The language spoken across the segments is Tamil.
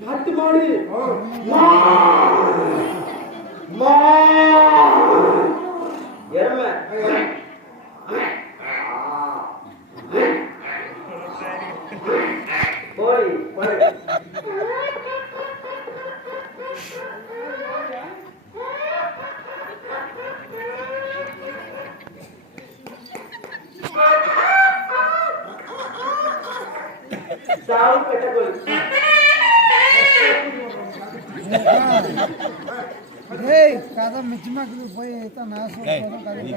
நாட்டு மாடு மா. மா. எருமை கோழி கோழி கதை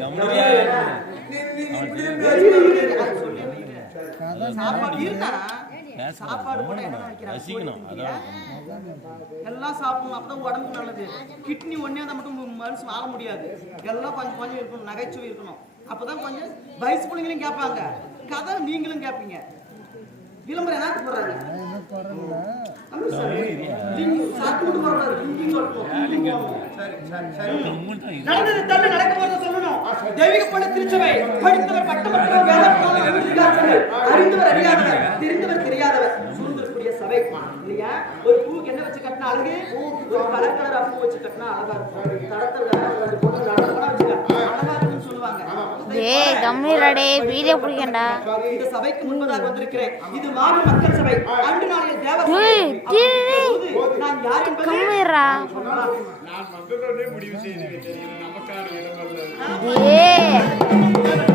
கம்முனியா நல்லா சாப்பாடு போட என்ன வைக்கிறாங்க? ரசிக்கணும். அதான். எல்லாம் சாப்பிடணும். அப்பதான் உடம்புக்கு நல்லது. கிட்னி ஒன்னே தான் மட்டும் மனுஷன் வாழ முடியாது. எல்லாம் கொஞ்சம் கொஞ்சம் இருக்கணும். நகைச்சுவை இருக்கணும். அப்பதான் கொஞ்சம் வயசு பிள்ளைங்களும் கேட்பாங்க. கதை நீங்களும் கேட்பீங்க. விளம்பரம் என்ன போடுறாங்க? இருக்கணும் நடந்தது தள்ளு நடக்க போறது சொல்லணும். தெய்வீக பண திருச்சபை படித்தவர் பட்டமற்றவர் வேதப்பாளர் விசுவாசங்கள், அறிந்தவர் அறியாதவர் தெரிந்தவர் தெரியாதவர் சூழ்ந்திருக்கக்கூடிய சபை இல்லையா? ஒரு பூவுக்கு என்ன வச்சு கட்டினா அழகு ஒரு கலர் கலரா பூ வச்சு கட்டினா அழகா இருக்கும். தடத்துல டேய் கம்மிடா வீடியோ பிடிக்கண்டா. இந்த சபைக்கு முன்பதாக வந்திருக்கிறேன். இது மாறு மக்கள் சபை. அன்று நாளைய தேவ நான் யார் என்பதை நான் வந்ததோடனே முடிவு தெரியும் நமக்கான இடமல்ல டேய்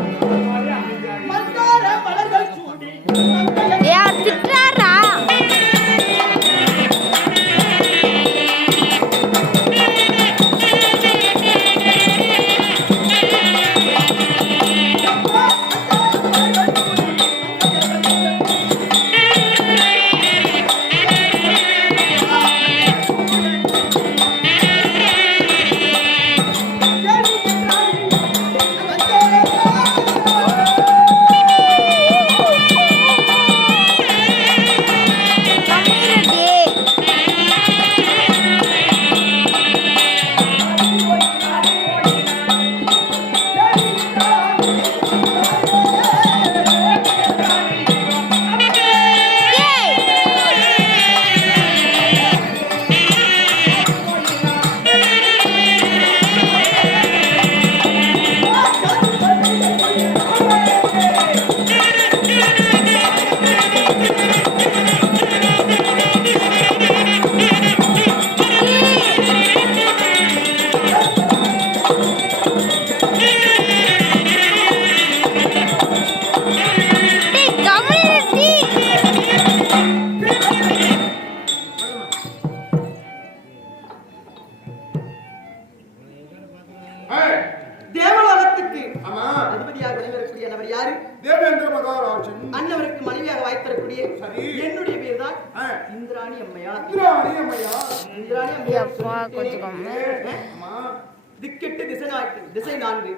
திக்கெட்டு திசை திசை நான்கு.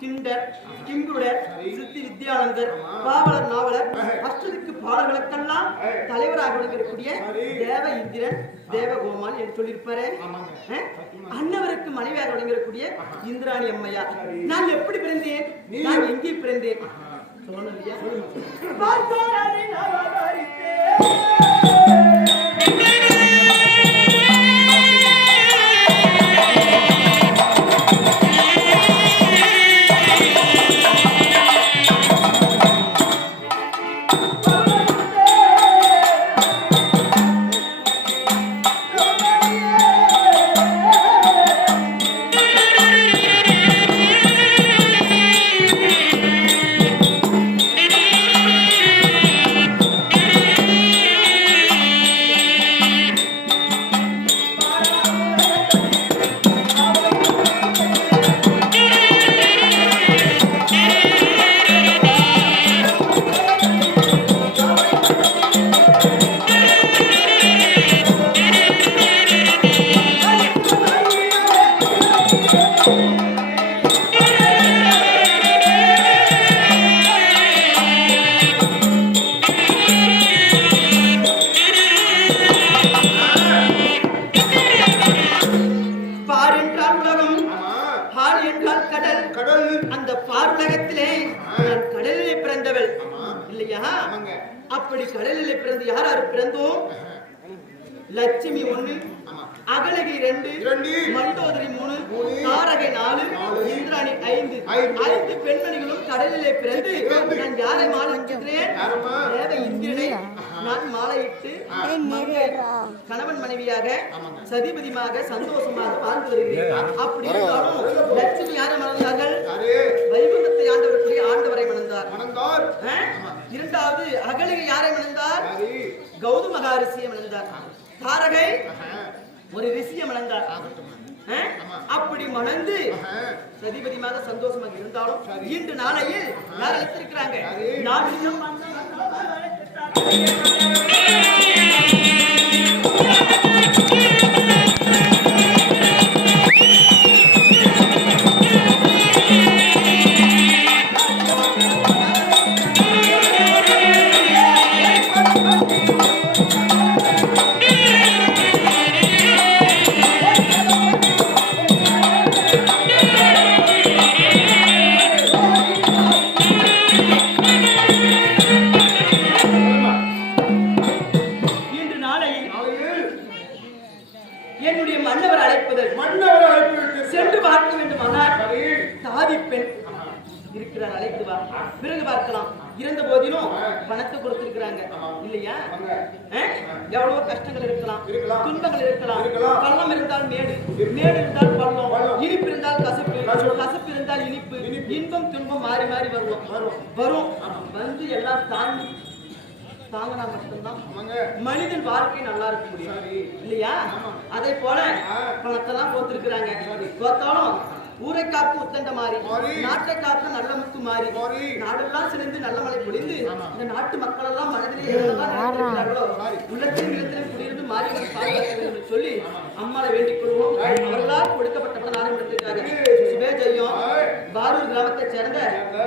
கிண்டர் கிங்குடர் சித்தி வித்யானந்தர் பாவலர் நாவலர் அஷ்டதிக்கு பாடல்களுக்கெல்லாம் தலைவராக விளங்கக்கூடிய தேவ இந்திரன் தேவகோமான் என்று சொல்லியிருப்பாரு? அன்னவருக்கு மனைவியாக விளங்கக்கூடிய இந்திராணி அம்மையா. நான் எப்படி பிறந்தேன்? நான் எங்கே பிறந்தேன்? சொல்லணும் லட்சுமி ஒண்ணு அகலகி ரெண்டு. மண்டோதரி மூணு. தாரகை நாலு. இந்திராணி ஐந்து ஐந்து. பெண்மணிகளும் கடலிலே பிறந்து. நான் யாரை மாலையிட்டிருக்கிறேன் யாரம்மா? தேவ இந்திரனை நான் மாலையிட்டு கணவன் மனைவியாக ஆமாங்க. சதிபதியாக சந்தோஷமாக வாழ்ந்து வருகிறேன் அப்படி இருந்தாலும் லட்சுமி யாரை மணந்தார்கள் யாரு வைகுந்தத்தை ஆண்டவருக்குரிய ஆண்டவரை மணந்தார்? இரண்டாவது அகலிகை யாரை மணந்தார் கௌதம மகாரிஷியை மணந்தார் தாரகை. ஒரு ரிஷியை மணந்தார்? அப்படி மணந்து. சதிபதிமாக சந்தோஷமாக இருந்தாலும் இன்று நாளையில் யார் அழைத்திருக்கிறாங்க? வந்து எல்லாம் தாண்டி தாங்கினா மட்டும்தான் மனிதன் வாழ்க்கை நல்லா இருக்க முடியும். இல்லையா. அதே போல. பணத்தெல்லாம் போத்திருக்கிறாங்க கோத்தாலும் ஊரை காத்து உத்தண்ட மாறி மாறி. நாட்டை காத்து நல்ல முத்து மாறி மாறி. நாடெல்லாம் சிறந்து நல்ல மழை பொழிந்து. இந்த நாட்டு மக்கள் எல்லாம் மனதிலே உள்ளத்திலும் இல்லத்திலும் குடியிருந்து என்று சொல்லி அம்மாவை வேண்டிக் கொள்வோம் அவர்களால் கொடுக்கப்பட்ட நாடு சுபேஜயம் பாரூர் சேர்ந்த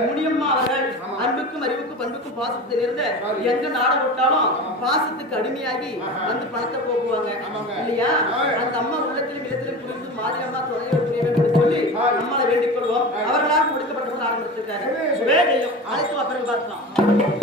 முனியம்மா அவர்கள் அன்புக்கும் அறிவுக்கும் பண்புக்கும் பாசத்தில் நிறைந்த எங்க நாட விட்டாலும் பாசத்துக்கு அடிமையாகி வந்து பணத்தை போக்குவாங்க. இல்லையா? அந்த அம்மா உள்ளத்திலும் இல்லத்திலும் புரிந்து மாதிரி அம்மா துணையை புரிய வேண்டும் சொல்லி நம்மளை வேண்டிக் கொள்வோம். அவர்களால் கொடுக்கப்பட்ட நாடு எடுத்திருக்காரு சுபேஜயம் அழைத்து அப்புறம் பார்க்கலாம்.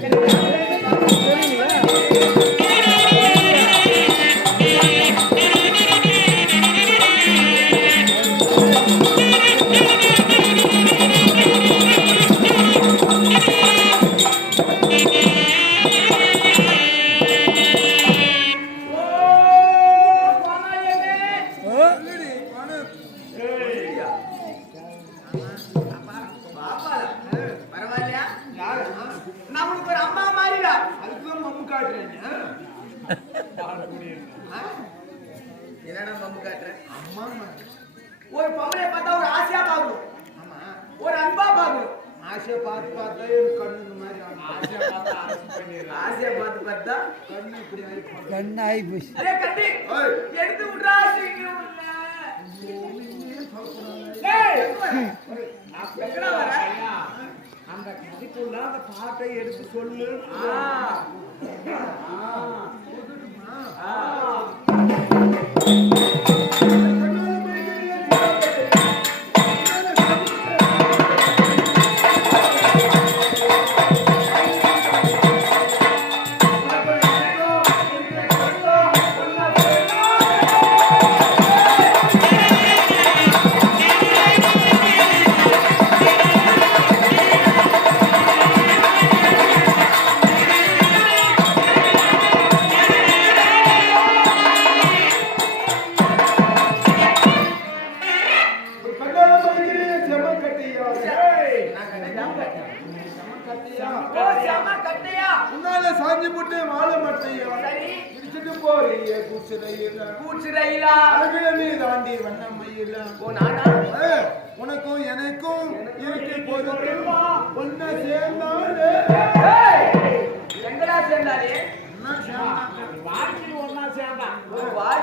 Gracias. ஆசையை பார்த்து பார்த்தா எனக்கு கண்ணு இந்த மாதிரி. ஆசையா பார்த்தா அரசு பண்ணிடுறேன். ஆசையா பார்த்து பார்த்தா கண்ணு இப்படி ஆகி. கண்ணு ஆகி போச்சு. ஓய். எடுத்து விட்றா சீக்கிரம் அந்த கதைக்குள்ள அந்த பாட்டை எடுத்து சொல்லு. ஆ. கண்ணால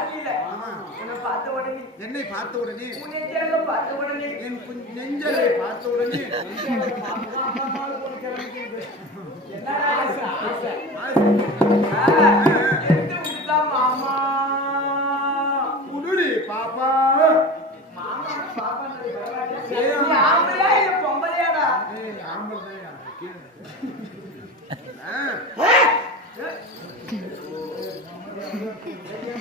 என்னை பார்த்த உடனே? என் நெஞ்சலை பார்த்த உடனே? உடுடி பாப்பா. மாமா பாப்பா ஏய், நீ ஆம்பளையா இல்ல பொம்பளையாடா ஏய் ஆம்பளையா கீழே ஆ இப்பதான் இப்பதான் நான் ஒண்ணு ட்ரை பண்ணுவேன் அதுக்குள்ள என் கும்பல்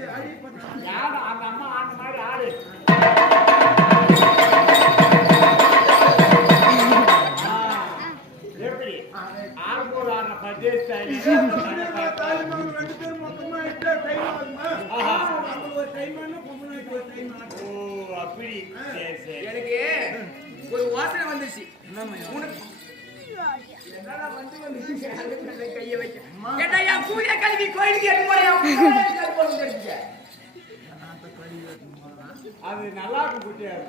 யாரும் அந்த அம்மா ஆடுன மாதிரி ஆடு எப்படி ஆள் போல் ஆடுற தாய்மாமன் ரெண்டு பேரும் மொத்தமா இட்டா டைம் ஆகுமா ஒரு டைம் ஆனா பொம்பளைக்கு ஒரு டைம் ஆகும் ஓ அப்படி சரி சரி எனக்கு ஒரு வாசனை உனக்கு அது நல்லா அது.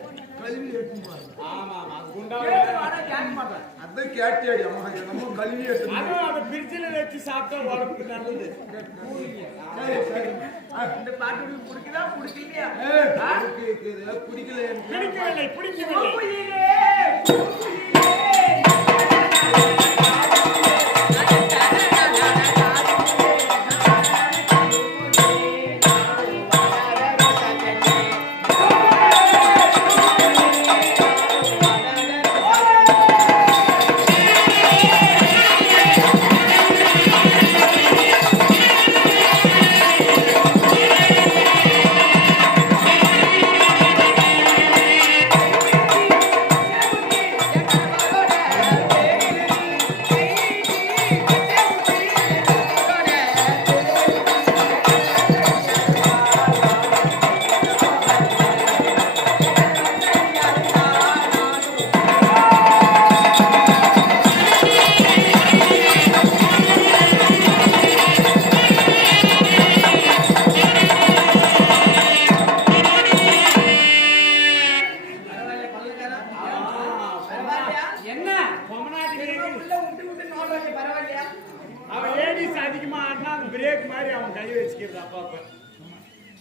அதான் கேட்டியாடி அம்மா நம்ம கல்வி அந்த பிரிட்ஜில் வச்சு சாப்பிட்டா உடம்புக்கு நல்லது இந்த பாட்டு பிடிக்குதா, பிடிக்கலையா? பிடிக்கல. பிடிக்கவில்லை பிடிக்கவில்லை Thank you.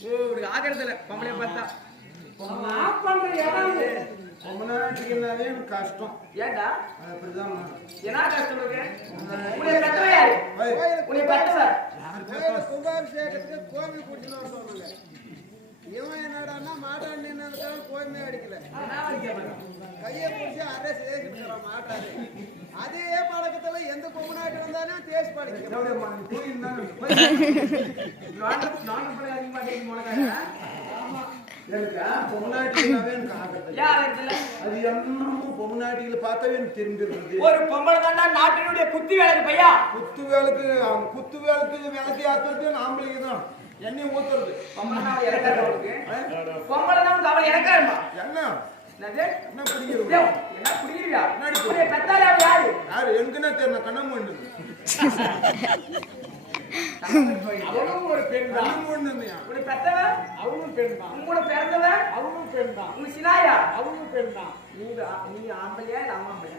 ஓ இப்படி ஆகிறது இல்ல பொம்பளைய பார்த்தா. ஆஃப் பண்ற இடம் இது. பொம்மநாட்டிக்குனாலே எனக்கு கஷ்டம் ஏண்டா அப்படிதான் என்ன கஷ்டம் இருக்கு உன்னை பெத்தவ? யாரு பெத்தவ? கோயில்ல கும்பாபிஷேகத்துக்கு கோவில் கூட்டின்னு வர சொன்னாங்க இவன் என்னடான்னா மாட்டான் நின்னதுக்காக கோயமே அடிக்கல. கையை பிடிச்சி அரசு ஏசிட்டு மாட்டாரு. அதே பழக்கத்துல எந்த கொம்பநாட்டு வந்தானே தேசி தெரிஞ்சிருக்குது. ஒரு பொம்பளை தாண்டா நாட்டினுடைய குத்தி வேலை பையா குத்து வேலைக்கு குத்து வேலைக்கு விளக்கு ஆத்துறது ஆம்பளைக்கு தான். எண்ணெய் ஊத்துறது? பொம்பளை தான் இறக்காரு அவளுக்கு. பொம்பளை தான் அவள் இறக்காருமா என்ன? என்ன டேய், என்ன உன்னை பெத்தாலே அவ யாரு? யாரு? எனக்குன்னா தெரியல கண்ணம் ஒண்ணு அவளும் ஒரு பெண் தான். உன்னை பெத்தவ அவளும் பெண் தான். உங்களோட பிறந்தவ அவளும் பெண் தான். உங்க சினாயா அவளும் பெண் தான். நீ நீ ஆம்பளையா அவன் ஆம்பளையா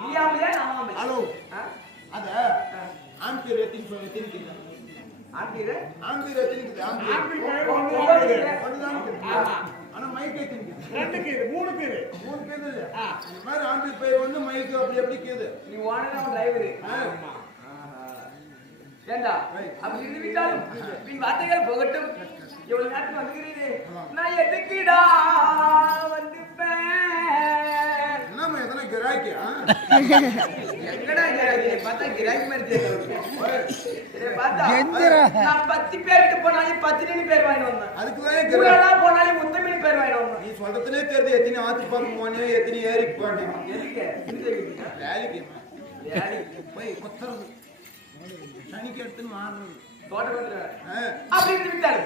நீ ஆம்பளையா அவன் ஆம்பளையா ஹலோ? அத ஆம்பீர் எத்தின்னு சொல்லி திணிக்குது பேர் ஒண்ணு தான் இருக்குது. ஒண்ணுதான். ஆனா மைக் எத்தினிக்குது ரெண்டுக்கு இது மூணு பேரு. மூணு பேர் இல்ல. இந்த மாதிரி ஆம்பீர் பேர் வந்து மைக் அப்படி எப்படி கேது நீ அவன் டிரைவரு ஆமா. ஏண்டா. அப்படி இருந்து விட்டாலும் பின் வார்த்தைகள் போகட்டும். இவ்வளவு நேரத்துக்கு வந்துக்கிறீரு நான் எதுக்குடா வந்துப்பேன் கிராக்கியா? எங்கடா கிராக்கி பார்த்தா கிராக்கி மாதிரி. நான் பத்து பேருக்கு போனாலும் பத்து பேர் வாங்கி வந்தேன். அதுக்கு தான் கிராக்கி ஊரெல்லாம் போனாலும் முத்தமிழ் பேர் வாங்கி வந்தேன். நீ சொல்றதுலே தெரியுது. எத்தனை ஆத்து பக்கம் போனே எத்தனை ஏரிக்கு போனேன். எதுக்கு? தெரியுமா? வேலைக்கு. வேலைக்கு. போய் கொத்துறது. சனிக்கு எடுத்துன்னு மாறுறது. தோட்டம். அப்படி விட்டாரு